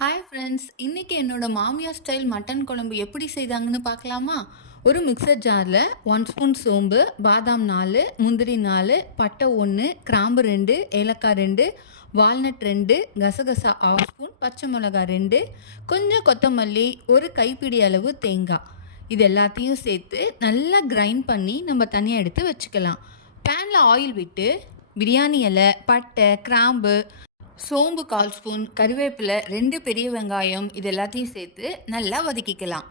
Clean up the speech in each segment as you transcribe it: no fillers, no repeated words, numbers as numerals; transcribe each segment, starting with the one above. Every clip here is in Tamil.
ஹாய் ஃப்ரெண்ட்ஸ், இன்னைக்கு என்னோட மாமியார் ஸ்டைல் மட்டன் குழம்பு எப்படி செய்தாங்கன்னு பார்க்கலாமா? ஒரு மிக்சர் ஜாரில் 1 ஸ்பூன் சோம்பு, பாதாம் 4, முந்திரி 4, பட்டை 1, கிராம்பு 2, ஏலக்காய் 2, வால்நட் 2, கசகசா 1/2 ஸ்பூன், பச்சை மிளகாய் 2, கொஞ்சம் கொத்தமல்லி, ஒரு கைப்பிடி அளவு தேங்காய், இது எல்லாத்தையும் சேர்த்து நல்லா கிரைண்ட் பண்ணி நம்ம தனியாக எடுத்து வச்சுக்கலாம். பேனில் ஆயில் விட்டு பிரியாணி இலை, பட்டை, கிராம்பு, சோம்பு 1/4 ஸ்பூன், கறிவேப்பிலை 2 பெரிய வெங்காயம், இது எல்லாத்தையும் சேர்த்து நல்லா வதக்கிக்கலாம்.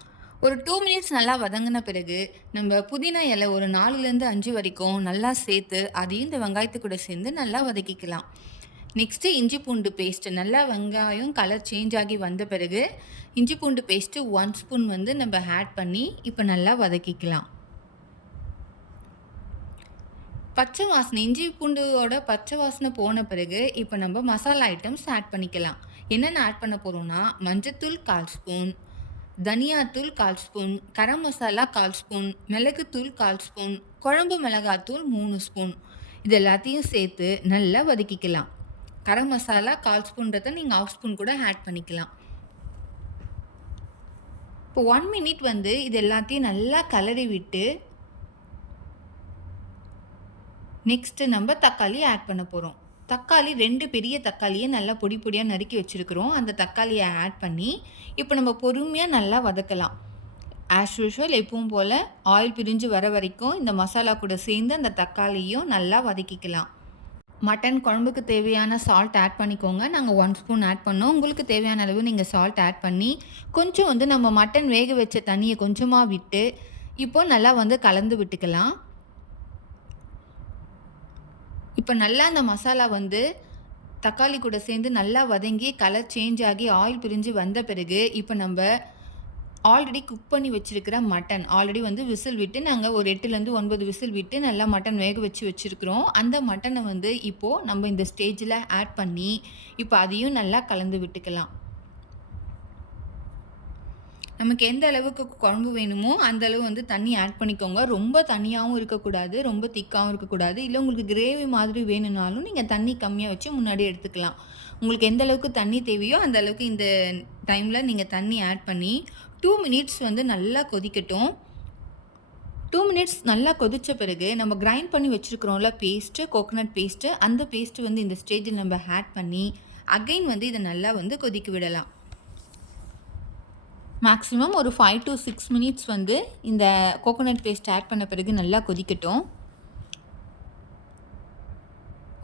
ஒரு 2 மினிட்ஸ் நல்லா வதங்கின பிறகு நம்ம புதினா இலை ஒரு 4லேருந்து 5 வரைக்கும் நல்லா சேர்த்து அதையும் இந்த வெங்காயத்து கூட சேர்ந்து நல்லா வதக்கிக்கலாம். நெக்ஸ்ட்டு இஞ்சி பூண்டு பேஸ்ட்டு, நல்லா வெங்காயம் கலர் சேஞ்ச் ஆகி வந்த பிறகு இஞ்சி பூண்டு பேஸ்ட்டு 1 ஸ்பூன் வந்து நம்ம ஆட் பண்ணி இப்போ நல்லா வதக்கிக்கலாம். பச்சை வாசனை, இஞ்சி பூண்டோட பச்சை வாசனை போன பிறகு இப்போ நம்ம மசாலா ஐட்டம்ஸ் ஆட் பண்ணிக்கலாம். என்னென்ன ஆட் பண்ண போகிறோம்னா, மஞ்சத்தூள் 1/4 ஸ்பூன், தனியாத்தூள் 1/4 ஸ்பூன், கரம் மசாலா 1/4 ஸ்பூன், மிளகுத்தூள் 1/4 ஸ்பூன், குழம்பு மிளகாத்தூள் 3 ஸ்பூன், இது எல்லாத்தையும் சேர்த்து நல்லா வதக்கிக்கலாம். கரம் மசாலா 1/4 ஸ்பூன்றதை நீங்கள் 1/2 ஸ்பூன் கூட ஆட் பண்ணிக்கலாம். இப்போ 1 மினிட் வந்து இது எல்லாத்தையும் நல்லா கலரி விட்டு நெக்ஸ்ட்டு நம்ம தக்காளி ஆட் பண்ண போகிறோம். தக்காளி 2 பெரிய தக்காளியை நல்லா பொடி பொடியாக நறுக்கி வச்சுருக்கிறோம். அந்த தக்காளியை ஆட் பண்ணி இப்போ நம்ம பொறுமையாக நல்லா வதக்கலாம். ஆஸ் யூஷுவல் எப்பவும் போல் ஆயில் பிரிஞ்சு வர வரைக்கும் இந்த மசாலா கூட சேர்ந்து அந்த தக்காளியும் நல்லா வதக்கிக்கலாம். மட்டன் குழம்புக்கு தேவையான சால்ட் ஆட் பண்ணிக்கோங்க. நாங்கள் 1 ஸ்பூன் ஆட் பண்ணோம். உங்களுக்கு தேவையான அளவு நீங்கள் சால்ட் ஆட் பண்ணி கொஞ்சம் வந்து நம்ம மட்டன் வேக வச்ச தண்ணியை கொஞ்சமாக விட்டு இப்போ நல்லா வந்து கலந்து விட்டுக்கலாம். இப்போ நல்லா அந்த மசாலா வந்து தக்காளி கூட சேர்ந்து நல்லா வதங்கி கலர் சேஞ்ச் ஆகி ஆயில் பிரிஞ்சு வந்த பிறகு இப்போ நம்ம ஆல்ரெடி குக் பண்ணி வச்சுருக்கிற மட்டன் ஆல்ரெடி வந்து விசில் விட்டு நாங்கள் ஒரு 8லேருந்து 9 விசில் விட்டு நல்லா மட்டன் வேக வச்சுருக்கிறோம். அந்த மட்டனை வந்து இப்போது நம்ம இந்த ஸ்டேஜில் ஆட் பண்ணி இப்போ அதையும் நல்லா கலந்து விட்டுக்கலாம். நமக்கு எந்த அளவுக்கு குழம்பு வேணுமோ அந்த அளவு வந்து தண்ணி ஆட் பண்ணிக்கோங்க. ரொம்ப தண்ணியாகவும் இருக்கக்கூடாது, ரொம்ப திக்காகவும் இருக்கக்கூடாது. இல்லை உங்களுக்கு கிரேவி மாதிரி வேணும்னாலும் நீங்கள் தண்ணி கம்மியாக வச்சு முன்னாடி எடுத்துக்கலாம். உங்களுக்கு எந்த அளவுக்கு தண்ணி தேவையோ அந்த அளவுக்கு இந்த டைமில் நீங்கள் தண்ணி ஆட் பண்ணி 2 மினிட்ஸ் வந்து நல்லா கொதிக்கட்டும். 2 மினிட்ஸ் நல்லா கொதித்த பிறகு நம்ம கிரைண்ட் பண்ணி வச்சுருக்கிறோம்ல பேஸ்ட்டு, கோகோனட் பேஸ்ட்டு, அந்த பேஸ்ட்டு வந்து இந்த ஸ்டேஜில் நம்ம ஆட் பண்ணி அகைன் வந்து இதை நல்லா வந்து கொதிக்க விடலாம். மேக்ஸிமம் ஒரு 5 to 6 மினிட்ஸ் வந்து இந்த கோகோனட் பேஸ்ட் ஆட் பண்ண பிறகு நல்லா கொதிக்கட்டும்.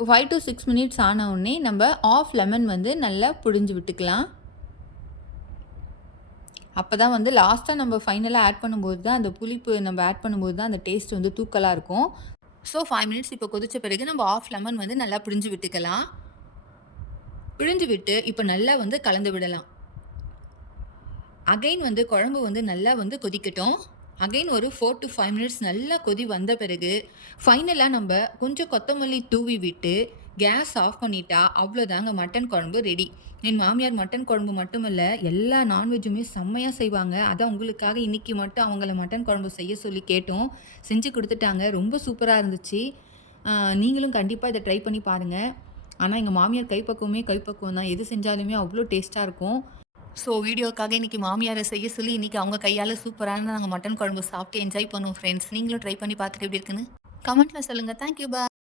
5 to 6 மினிட்ஸ் ஆன உடனே நம்ம ஆஃப் லெமன் வந்து நல்லா புழிஞ்சு விட்டுக்கலாம். அப்போ தான் வந்து லாஸ்ட்டாக நம்ம ஃபைனலாக ஆட் பண்ணும்போது தான் அந்த புளிப்பு நம்ம ஆட் பண்ணும்போது தான் அந்த டேஸ்ட் வந்து தூக்கலாக இருக்கும். ஸோ 5 மினிட்ஸ் இப்போ கொதித்த பிறகு நம்ம ஆஃப் லெமன் வந்து நல்லா புழிஞ்சு விட்டுக்கலாம். பிழிஞ்சு விட்டு இப்போ நல்லா வந்து கலந்து விடலாம். அகைன் வந்து குழம்பு வந்து நல்லா வந்து கொதிக்கட்டும். அகைன் ஒரு 4 to 5 மினிட்ஸ் நல்லா கொதி வந்த பிறகு ஃபைனலாக நம்ம கொஞ்சம் கொத்தமல்லி தூவி விட்டு கேஸ் ஆஃப் பண்ணிட்டா அவ்வளோதாங்க, மட்டன் குழம்பு ரெடி. என் மாமியார் மட்டன் குழம்பு மட்டும் இல்லை, எல்லா நான்வெஜ்ஜுமே செம்மையாக செய்வாங்க. அதான் உங்களுக்காக இன்றைக்கி மட்டும் அவங்கள மட்டன் குழம்பு செய்ய சொல்லி கேட்டோம். செஞ்சு கொடுத்துட்டாங்க. ரொம்ப சூப்பராக இருந்துச்சு. நீங்களும் கண்டிப்பாக இதை ட்ரை பண்ணி பாருங்கள். ஆனால் எங்கள் மாமியார் கைப்பக்குவம் தான். எது செஞ்சாலுமே அவ்வளோ டேஸ்ட்டாக இருக்கும். ஸோ வீடியோக்காக இன்றைக்கி மாமியாரை செய்ய சொல்லி இன்றைக்கி அவங்க கையால் சூப்பரான நாங்கள் மட்டன் குழம்பு சாப்பிட்டு என்ஜாய் பண்ணுவோம் ஃப்ரெண்ட்ஸ். நீங்களும் ட்ரை பண்ணி பார்த்துட்டு எப்படி இருக்குன்னு கமெண்ட்டில் சொல்லுங்கள். தேங்க்யூ, பாய்.